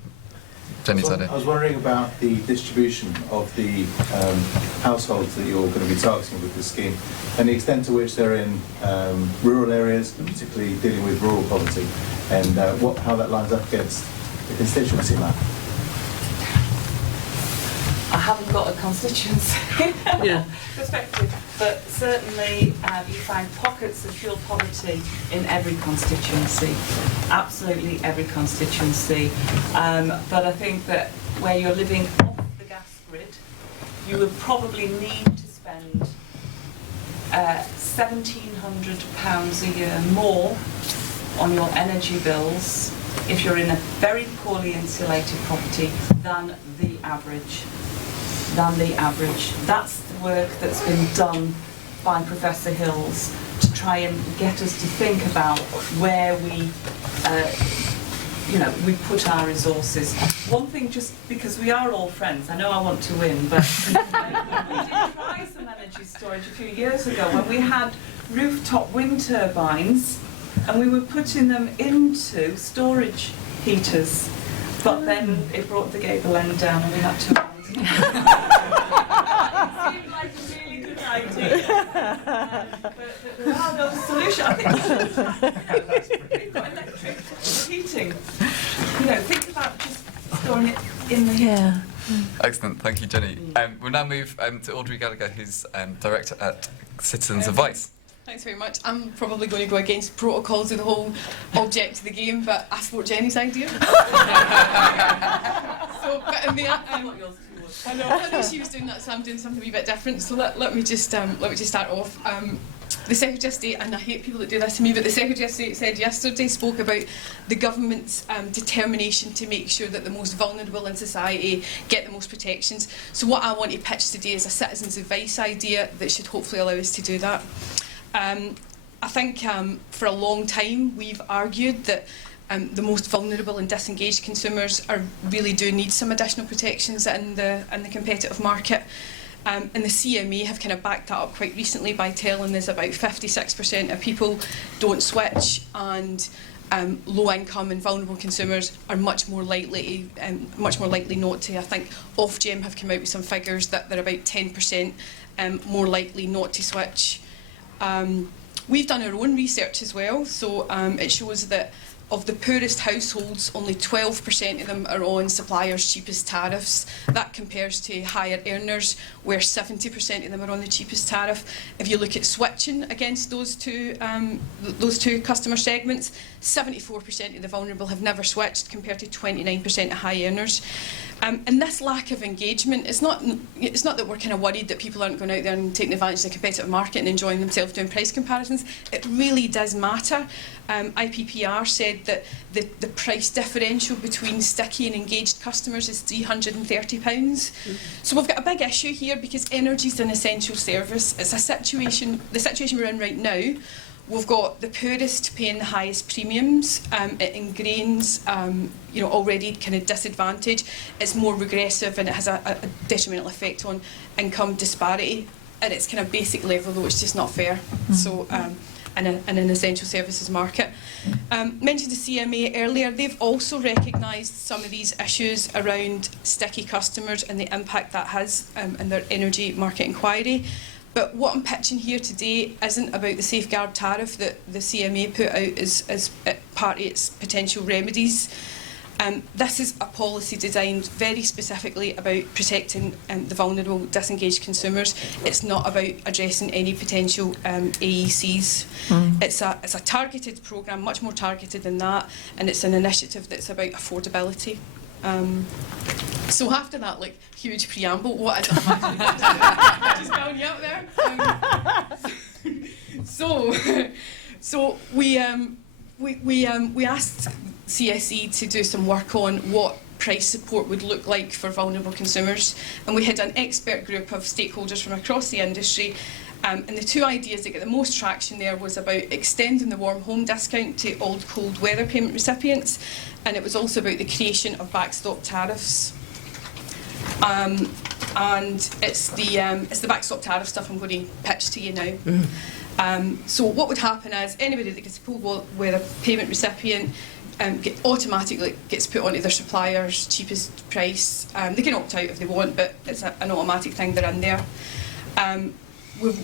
Jenny's idea. I was wondering about the distribution of the households that you're going to be targeting with this scheme, and the extent to which they're in rural areas, and particularly dealing with rural poverty, and how that lines up against the constituency map. I haven't got a constituency perspective, but certainly you find pockets of fuel poverty in every constituency, absolutely every constituency. But I think that where you're living off the gas grid, you would probably need to spend £1,700 a year more on your energy bills if you're in a very poorly insulated property than the average. That's the work that's been done by Professor Hills to try and get us to think about where we put our resources. One thing, just because we are all friends, I know I want to win, but we did try some energy storage a few years ago when we had rooftop wind turbines and we were putting them into storage heaters, but then it brought the gable end down and we had to it seemed like a really good idea. But there are no solutions. I think we've got electric heating. Think about just storing it in the heater. Yeah. Excellent, thank you, Jenny. We'll now move to Audrey Gallagher, who's Director at Citizens Advice. Thanks very much. I'm probably going to go against protocols of the whole object of the game, but I support Jenny's idea. I know she was doing that, so I'm doing something a wee bit different. So let me just start off. The Secretary of State, and I hate people that do this to me, but the Secretary of State said yesterday, spoke about the government's determination to make sure that the most vulnerable in society get the most protections. So what I want to pitch today is a citizens' advice idea that should hopefully allow us to do that. I think for a long time we've argued that the most vulnerable and disengaged consumers really do need some additional protections in the competitive market. And the CMA have kind of backed that up quite recently by telling us about 56% of people don't switch, and low income and vulnerable consumers are much more likely not to. I think Ofgem have come out with some figures that they're about 10% more likely not to switch. We've done our own research as well, so it shows that of the poorest households, only 12% of them are on suppliers' cheapest tariffs. That compares to higher earners, where 70% of them are on the cheapest tariff. If you look at switching against those two customer segments, 74% of the vulnerable have never switched, compared to 29% of high earners. And this lack of engagement, it's not that we're kind of worried that people aren't going out there and taking advantage of the competitive market and enjoying themselves doing price comparisons. It really does matter. IPPR said that the price differential between sticky and engaged customers is £330. So we've got a big issue here, because energy is an essential service. It's the situation we're in right now. We've got the poorest paying the highest premiums. It ingrains, already kind of disadvantage. It's more regressive, and it has a detrimental effect on income disparity. At its kind of basic level, though, it's just not fair. So, in an essential services market. Mentioned the CMA earlier. They've also recognised some of these issues around sticky customers and the impact that has in their energy market inquiry. But what I'm pitching here today isn't about the safeguard tariff that the CMA put out as part of its potential remedies. This is a policy designed very specifically about protecting the vulnerable, disengaged consumers. It's not about addressing any potential AECs. It's a targeted programme, much more targeted than that, and it's an initiative that's about affordability. So after that, huge preamble, what I don't just going you out there. So we asked CSE to do some work on what price support would look like for vulnerable consumers, and we had an expert group of stakeholders from across the industry And the two ideas that get the most traction there was about extending the warm home discount to all cold weather payment recipients, and it was also about the creation of backstop tariffs. And it's the backstop tariff stuff I'm going to pitch to you now. So what would happen is anybody that gets a cold weather payment recipient automatically gets put onto their supplier's cheapest price. They can opt out if they want, but it's an automatic thing, they're in there.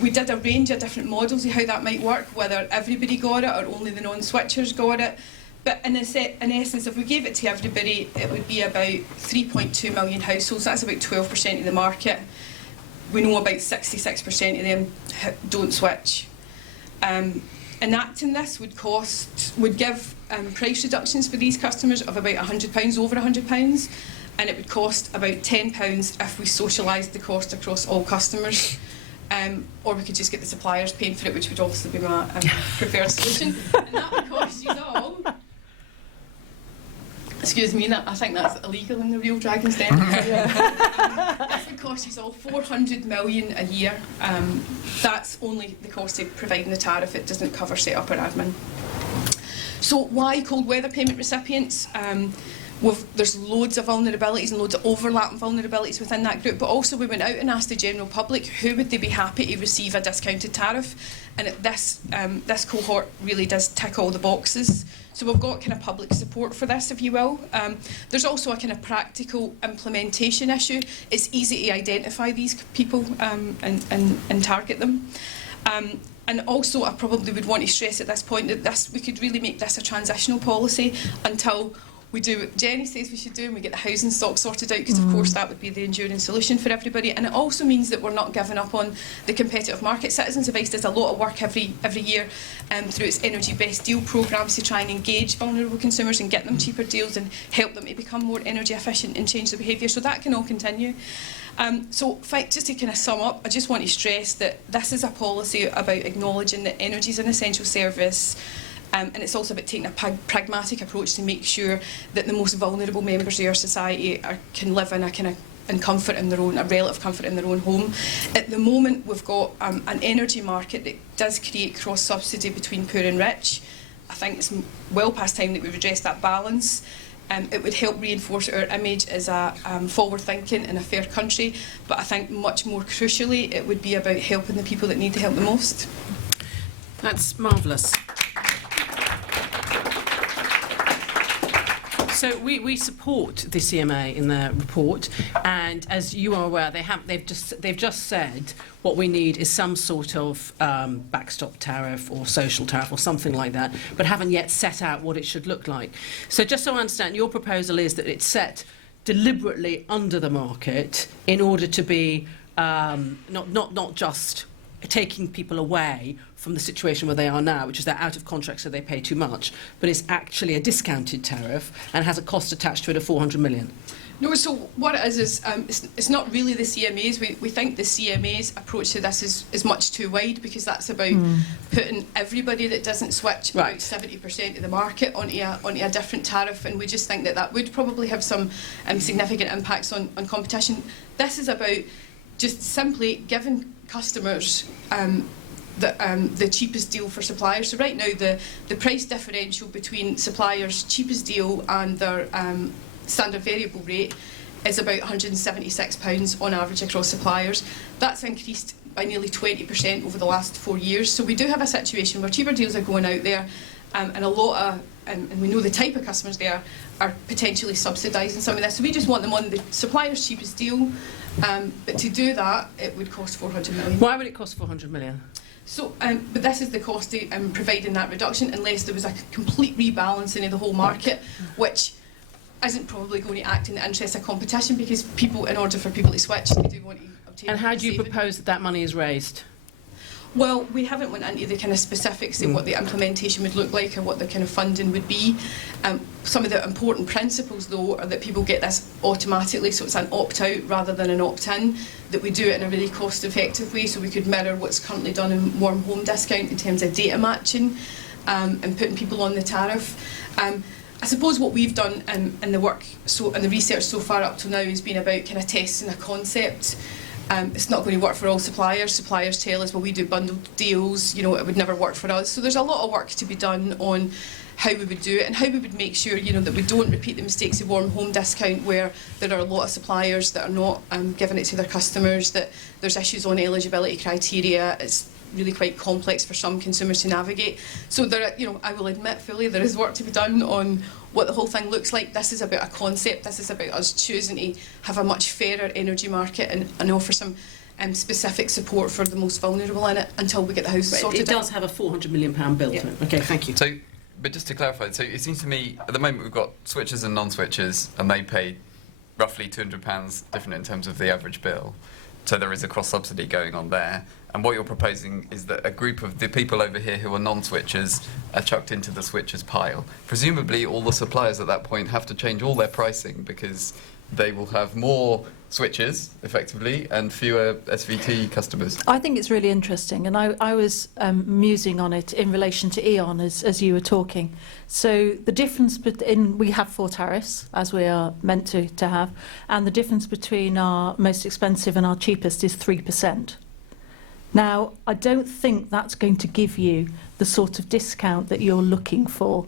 We did a range of different models of how that might work, whether everybody got it or only the non-switchers got it. But in essence, if we gave it to everybody, it would be about 3.2 million households. That's about 12% of the market. We know about 66% of them don't switch. Enacting this would give price reductions for these customers of about £100, over £100, and it would cost about £10 if we socialised the cost across all customers. Or we could just get the suppliers paying for it, which would obviously be my preferred solution. And that would cost you all. Excuse me, I think that's illegal in the real Dragon's Den. That would cost you all $400 million a year. That's only the cost of providing the tariff. It doesn't cover set-up or admin. So why cold weather payment recipients? There's loads of vulnerabilities and loads of overlapping vulnerabilities within that group, but also we went out and asked the general public who would they be happy to receive a discounted tariff, and this cohort really does tick all the boxes. So we've got kind of public support for this, if you will. There's also a kind of practical implementation issue. It's easy to identify these people and target them. And also, I probably would want to stress at this point that we could really make this a transitional policy until we do what Jenny says we should do and we get the housing stock sorted out, because of course that would be the enduring solution for everybody. And it also means that we're not giving up on the competitive market. Citizens Advice does a lot of work every year through its Energy Best Deal programmes to try and engage vulnerable consumers and get them cheaper deals and help them to become more energy efficient and change their behaviour. So that can all continue. So just to kind of sum up, I just want to stress that this is a policy about acknowledging that energy is an essential service. And it's also about taking a pragmatic approach to make sure that the most vulnerable members of our society can live in a comfort in their own, a relative comfort in their own home. At the moment, we've got an energy market that does create cross-subsidy between poor and rich. I think it's well past time that we've addressed that balance. It would help reinforce our image as a forward-thinking and a fair country, but I think much more crucially, it would be about helping the people that need the help the most. That's marvellous. So we support the CMA in their report, and as you are aware, they've just said what we need is some sort of backstop tariff or social tariff or something like that, but haven't yet set out what it should look like. So just so I understand, your proposal is that it's set deliberately under the market in order to be not just taking people away from the situation where they are now, which is they're out of contract so they pay too much, but it's actually a discounted tariff and has a cost attached to it of 400 million. No, so what it is it's not really the CMA's. We think the CMA's approach to this is much too wide, because that's about putting everybody that doesn't switch, about 70% of the market, onto a different tariff, and we just think that would probably have some significant impacts on competition. This is about just simply giving customers the cheapest deal for suppliers. So right now the price differential between suppliers' cheapest deal and their standard variable rate is about £176 on average across suppliers. That's increased by nearly 20% over the last 4 years. So we do have a situation where cheaper deals are going out there, and a lot of, and we know the type of customers there are potentially subsidising some of this. So we just want them on the supplier's cheapest deal, but to do that it would cost 400 million. Why would it cost 400 million? So, but this is the cost of providing that reduction, unless there was a complete rebalancing of the whole market, which isn't probably going to act in the interest of competition, because people, in order for people to switch, they do want to obtain. And how do you propose that money is raised? Well, we haven't went into the kind of specifics of what the implementation would look like or what the kind of funding would be. Some of the important principles, though, are that people get this automatically, so it's an opt-out rather than an opt-in, that we do it in a really cost-effective way, so we could mirror what's currently done in warm home discount in terms of data matching and putting people on the tariff. I suppose what we've done in the work and the research so far up to now has been about kind of testing a concept. It's not going to work for all suppliers. Suppliers tell us, well, we do bundled deals, you know, it would never work for us. So there's a lot of work to be done on how we would do it and how we would make sure, you know, that we don't repeat the mistakes of Warm Home Discount, where there are a lot of suppliers that are not giving it to their customers, that there's issues on eligibility criteria. It's really quite complex for some consumers to navigate. So there, you know, I will admit fully there is work to be done on what the whole thing looks like. This is about a concept. This is about us choosing to have a much fairer energy market and offer some specific support for the most vulnerable in it until we get the house sorted It does have a £400 million bill to it. Okay, thank you. So, but just to clarify, so it seems to me at the moment we've got switchers and non-switchers, and they pay roughly £200 different in terms of the average bill. So there is a cross-subsidy going on there. And what you're proposing is that a group of the people over here who are non-switchers are chucked into the switchers pile. Presumably all the suppliers at that point have to change all their pricing because they will have more switchers, effectively, and fewer SVT customers. I think it's really interesting, and I was musing on it in relation to E.ON as you were talking. So the difference we have 4 tariffs, as we are meant to have, and the difference between our most expensive and our cheapest is 3%. Now, I don't think that's going to give you the sort of discount that you're looking for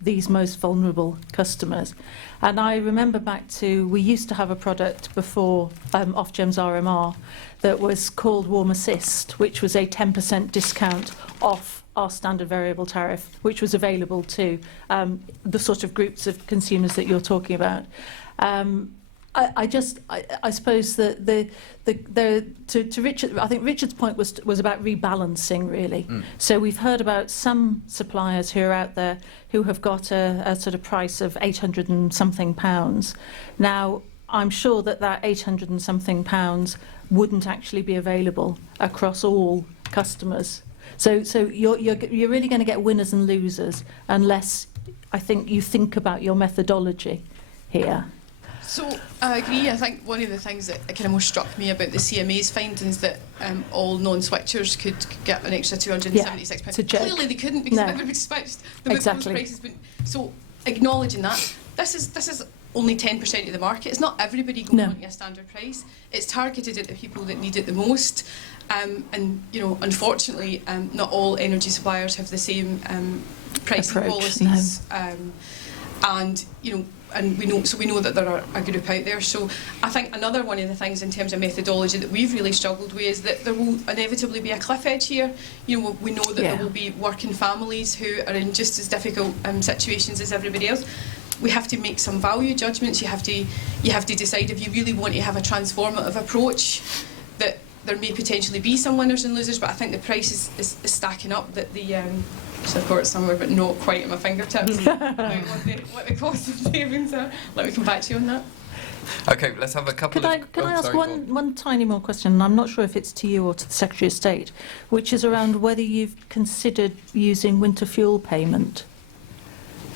these most vulnerable customers. And I remember back to, we used to have a product before Ofgem's RMR that was called Warm Assist, which was a 10% discount off our standard variable tariff, which was available to the sort of groups of consumers that you're talking about. I suppose that to Richard, I think Richard's point was about rebalancing, really. So we've heard about some suppliers who are out there who have got a sort of price of £800 and something. Now, I'm sure that £800 and something wouldn't actually be available across all customers. So you're really going to get winners and losers unless, I think, you think about your methodology here. So I agree. I think one of the things that kind of most struck me about the CMA's findings that all non-switchers could get an extra £276. Yeah, clearly they couldn't because everybody switched. Those prices. So acknowledging that, this is only 10% of the market. It's not everybody going on to a standard price. It's targeted at the people that need it the most. And you know, unfortunately, not all energy suppliers have the same pricing policies. And you know. And we know that there are a group out there. So I think another one of the things in terms of methodology that we've really struggled with is that there will inevitably be a cliff edge here. You know, we know that there will be working families who are in just as difficult situations as everybody else. We have to make some value judgments. You have to decide if you really want to have a transformative approach, that there may potentially be some winners and losers, but I think the price is stacking up, that the I've got it somewhere but not quite at my fingertips what the cost of savings are. Let me come back to you on that. Okay, let's have a couple Can I ask one tiny more question? And I'm not sure if it's to you or to the Secretary of State, which is around whether you've considered using winter fuel payment,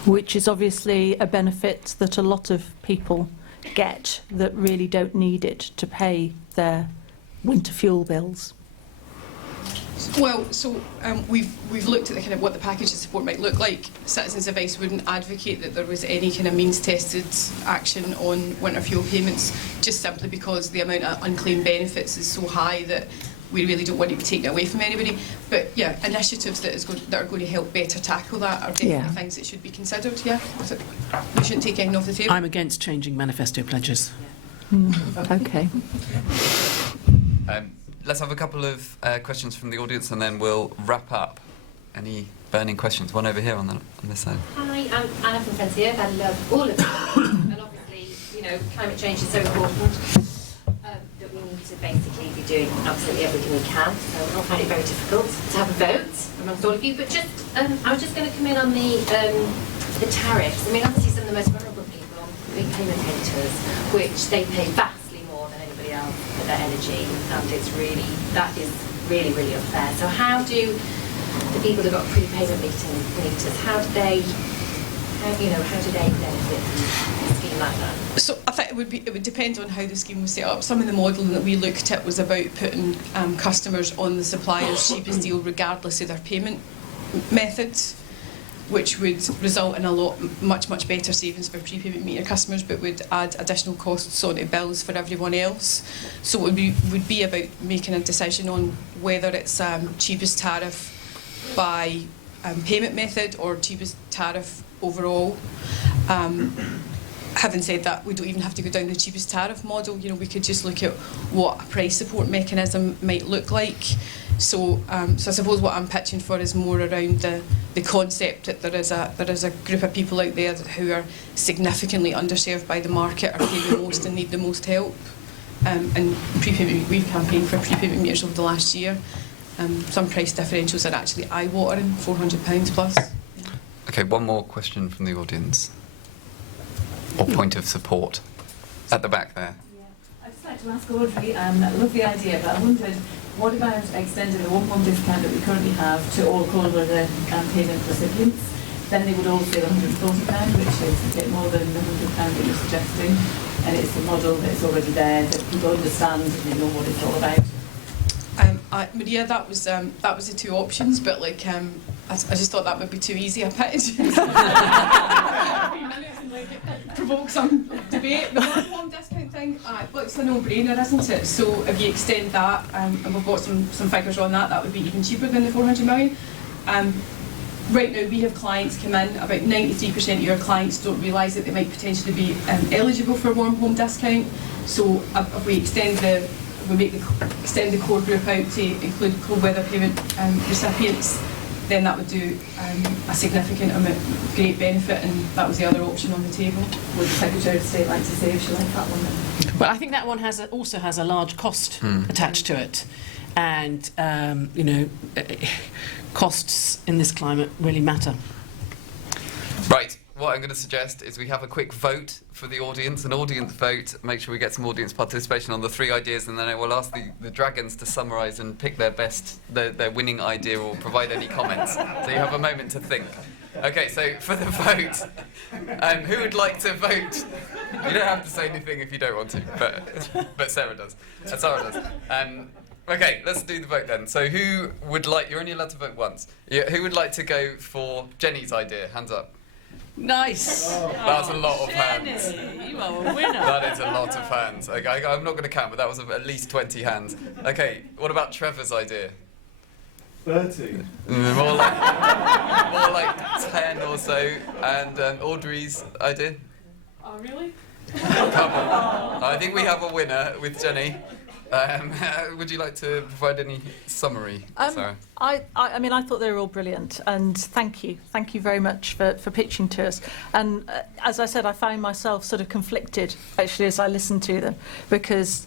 which is obviously a benefit that a lot of people get that really don't need it to pay their winter fuel bills. Well, so we've looked at the kind of what the package of support might look like. Citizens Advice wouldn't advocate that there was any kind of means-tested action on winter fuel payments, just simply because the amount of unclaimed benefits is so high that we really don't want to be taking it away from anybody. But yeah, initiatives that are going to help better tackle that are definitely things that should be considered. Yeah, so we shouldn't take anything off the table. I'm against changing manifesto pledges. Okay. Let's have a couple of questions from the audience and then we'll wrap up. Any burning questions? One over here on this side. Hi, I'm Anna from Friends Here. I love all of them. And obviously, you know, climate change is so important that we need to basically be doing absolutely everything we can. So I find it very difficult to have a vote amongst all of you. But just, I was just going to come in on the tariffs. I mean, obviously some of the most vulnerable people are big payment haters, which they pay vastly more than anybody else for their energy, and that is really, really unfair. So how do the people who've got prepayment meters, how do they benefit from a scheme like that? So I think it would depend on how the scheme was set up. Some of the modelling that we looked at was about putting customers on the supplier's cheapest deal regardless of their payment methods. which would result in a lot much better savings for prepayment meter customers, but would add additional costs onto bills for everyone else. So it would be about making a decision on whether it's cheapest tariff by payment method or cheapest tariff overall. Having said that, we don't even have to go down the cheapest tariff model. You know, we could just look at what a price support mechanism might look like. So I suppose what I'm pitching for is more around the concept that there is a group of people out there who are significantly underserved by the market, are paying the most and need the most help. And we've campaigned for prepayment meters over the last year. Some price differentials are actually eye-watering, £400 plus. Okay, one more question from the audience. Or point of support. At the back there. Yeah. I'd just like to ask Audrey, I love the idea, but I wondered, what about extending the £1 discount that we currently have to all Cornwall payment recipients? Then they would all save £140, which is a bit more than the £100 that you're suggesting. And it's a model that's already there, that people understand and they know what it's all about. Maria, that was the two options, but like I just thought that would be too easy a pitch. Provoke some debate. The one discount thing, well, it's a no-brainer, isn't it? So if you extend that, and we've got some figures on that, that would be even cheaper than the 400 million. Right now, we have clients come in, about 93% of your clients don't realise that they might potentially be eligible for a warm home discount. So if we extend the core group out to include cold weather payment recipients, then that would do a significant amount of great benefit, and that was the other option on the table. Would the Secretary of State like to say if she liked that one then? Well, I think that one also has a large cost attached to it. And, you know, costs in this climate really matter. Right, what I'm going to suggest is we have a quick vote for the audience, an audience vote, make sure we get some audience participation on the three ideas, and then I will ask the Dragons to summarise and pick their winning idea or provide any comments. So you have a moment to think. Okay, so for the vote, who would like to vote? You don't have to say anything if you don't want to, but Sarah does. Sarah does. Okay, let's do the vote then. So who would like, you're only allowed to vote once. Who would like to go for Jenny's idea? Hands up. Nice. That's a lot of hands. You are a winner. That is a lot of hands. Okay, I'm not going to count, but that was at least 20 hands. Okay, what about Trevor's idea? 30. More like 10 or so. And Audrey's idea? Oh, really? Come on. I think we have a winner with Jenny. Would you like to provide any summary, Sarah? I mean, I thought they were all brilliant, and thank you very much for pitching to us. And as I said, I found myself sort of conflicted, actually, as I listened to them, because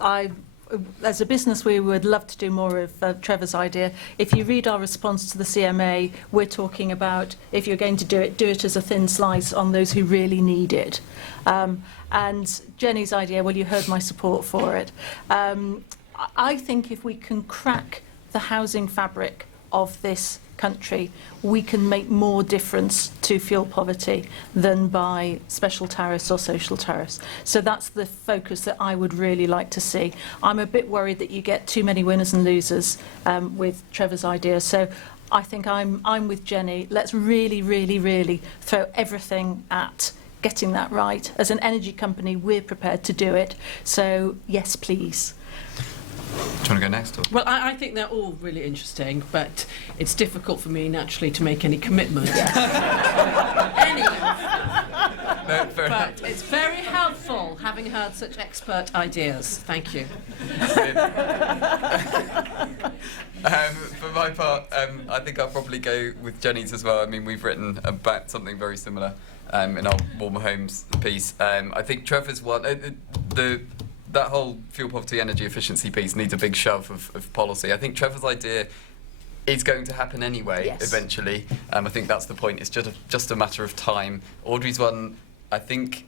as a business, we would love to do more of Trevor's idea. If you read our response to the CMA, we're talking about, if you're going to do it as a thin slice on those who really need it. And Jenny's idea, well, you heard my support for it. I think if we can crack the housing fabric of this country, we can make more difference to fuel poverty than by special tariffs or social tariffs. So that's the focus that I would really like to see. I'm a bit worried that you get too many winners and losers with Trevor's idea. So I think I'm with Jenny. Let's really throw everything at getting that right. As an energy company, we're prepared to do it. So yes, please. Do you want to go next? Or? Well, I think they're all really interesting, but it's difficult for me naturally to make any commitment. But it's very helpful having heard such expert ideas. Thank you. For my part, I think I'll probably go with Jenny's as well. I mean, we've written about something very similar in our Warmer Homes piece. I think Trevor's one, that whole fuel poverty energy efficiency piece needs a big shove of policy. I think Trevor's idea is going to happen anyway, eventually. I think that's the point. It's just a matter of time. Audrey's one, I think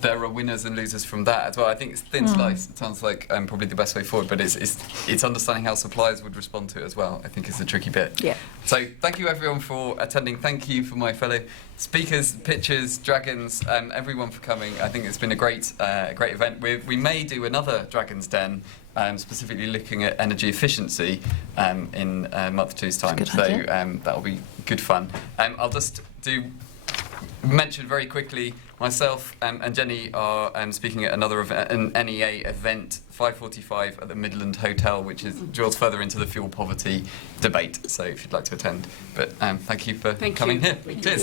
there are winners and losers from that as well. I think it's thin slice. It sounds like probably the best way forward, but it's understanding how suppliers would respond to it as well. I think is the tricky bit. Yeah. So thank you everyone for attending. Thank you for my fellow speakers, pitchers, dragons, everyone for coming. I think it's been a great event. We may do another Dragon's Den, specifically looking at energy efficiency in a month or two's time. So that'll be good fun. I'll just mention very quickly, myself and Jenny are speaking at another event, an NEA event, 5:45 at the Midland Hotel, which draws further into the fuel poverty debate. So if you'd like to attend. But thank you for coming here. Cheers.